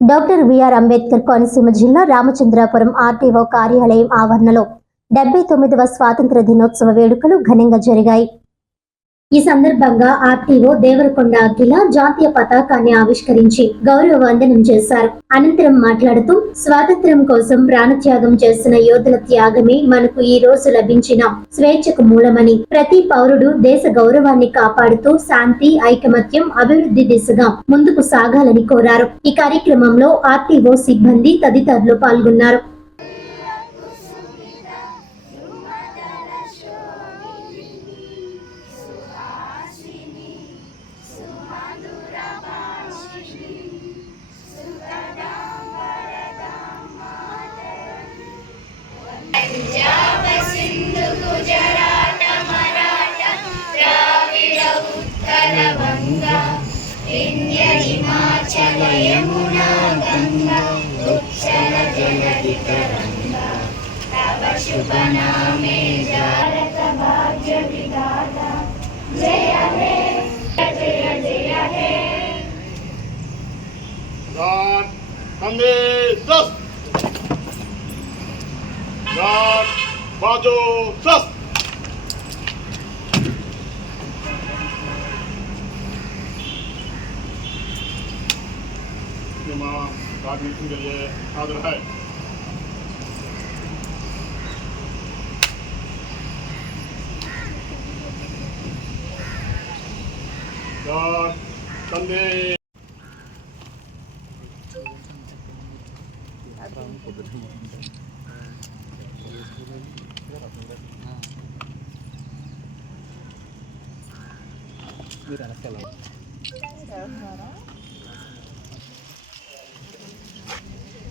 Doctor BR Ambedkar Konaseema జిల్లా Ramachandrapuram RTO కార్యాలయం ఆవరణలో డెబ్బై తొమ్మిదవ స్వాతంత్ర దినోత్సవ వేడుకలు ఘనంగా జరిగాయి. ఈ సందర్భంగా ఆర్టీఓ దేవరకొండ అఖిల జాతీయ పతాకాన్ని ఆవిష్కరించి గౌరవ వందనం చేశారు. అనంతరం మాట్లాడుతూ స్వాతంత్ర్యం కోసం ప్రాణత్యాగం చేసిన యోధుల త్యాగమే మనకు ఈ రోజు లభించిన స్వేచ్ఛకు మూలమని ప్రతి పౌరుడు దేశ గౌరవాన్ని కాపాడుతూ శాంతి ఐకమత్యం అభివృద్ధి దిశగా ముందుకు సాగాలని కోరారు. ఈ కార్యక్రమంలో ఆర్టీఓ సిబ్బంది తదితరులు పాల్గొన్నారు. హిమాచల యమునా గంగల జలది తరంగ శుభ నామే జాత భాగ్య విధాత జయ హే జయ జయ హే దాజో దస్త सिनेमा राजनीति के लिए आदर है Sunday. Mira, la escala.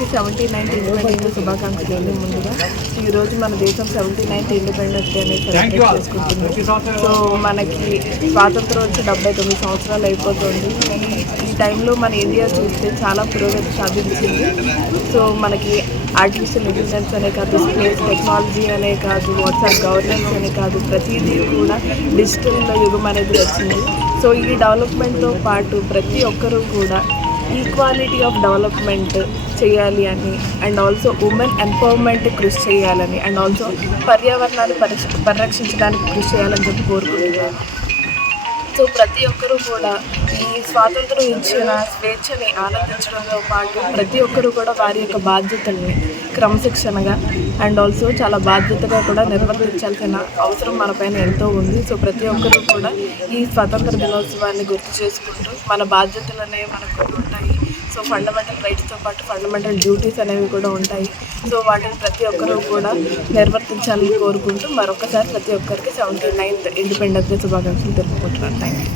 Kande. Seventy ninth independence day శుభాకాంక్షలు అండి ముందుగా. ఈ రోజు మన దేశం సెవెంటీ నైన్త్ ఇండిపెండెన్స్ డే అనేది సెలబ్రేట్ చేసుకుంటుంది. సో మనకి స్వాతంత్రం వచ్చి డెబ్బై తొమ్మిది సంవత్సరాలు అయిపోతుంది. ఈ టైంలో మన ఇండియా చూస్తే చాలా పురోగతి సాధించింది. సో మనకి ఆర్టిఫిషియల్ ఇంటెలిజెన్స్ అనే కాదు స్పేస్ టెక్నాలజీ అనే కాదు వాట్సాప్ గవర్నెన్స్ అనే కాదు ప్రతిదీ కూడా డిజిటల్ యుగం అనేది వచ్చింది. సో ఈ డెవలప్మెంట్తో పాటు ప్రతి ఒక్కరూ కూడా ఈక్వాలిటీ ఆఫ్ డెవలప్మెంట్ చేయాలి అని అండ్ ఆల్సో ఉమెన్ ఎంపవర్మెంట్ కృషి చేయాలని అండ్ ఆల్సో పర్యావరణాన్ని పరిరక్ష పరిరక్షించడానికి కృషి చేయాలని చెప్పి కోరుకుంటున్నాను. సో ప్రతి ఒక్కరూ కూడా ఈ స్వాతంత్రం ఇచ్చిన స్వేచ్ఛని ఆనందించడంతో పాటు ప్రతి ఒక్కరూ కూడా వారి యొక్క బాధ్యతల్ని క్రమశిక్షణగా అండ్ ఆల్సో చాలా బాధ్యతగా కూడా నిర్వర్తించాల్సిన అవసరం మనపైన ఎంతో ఉంది. సో ప్రతి ఒక్కరూ కూడా ఈ స్వాతంత్ర దినోత్సవాన్ని గుర్తు చేసుకుంటూ మన బాధ్యతలనే మనకు సో ఫండమెంటల్ రైట్స్తో పాటు ఫండమెంటల్ డ్యూటీస్ అనేవి కూడా ఉంటాయి. సో వాటిని ప్రతి ఒక్కరూ కూడా నిర్వర్తించాలని కోరుకుంటూ మరొకసారి ప్రతి ఒక్కరికి సెవెంటీ నైన్త్ ఇండిపెండెన్స్ డే శుభాకాంక్షలు తెలుపుకుంటున్నాను. Thank you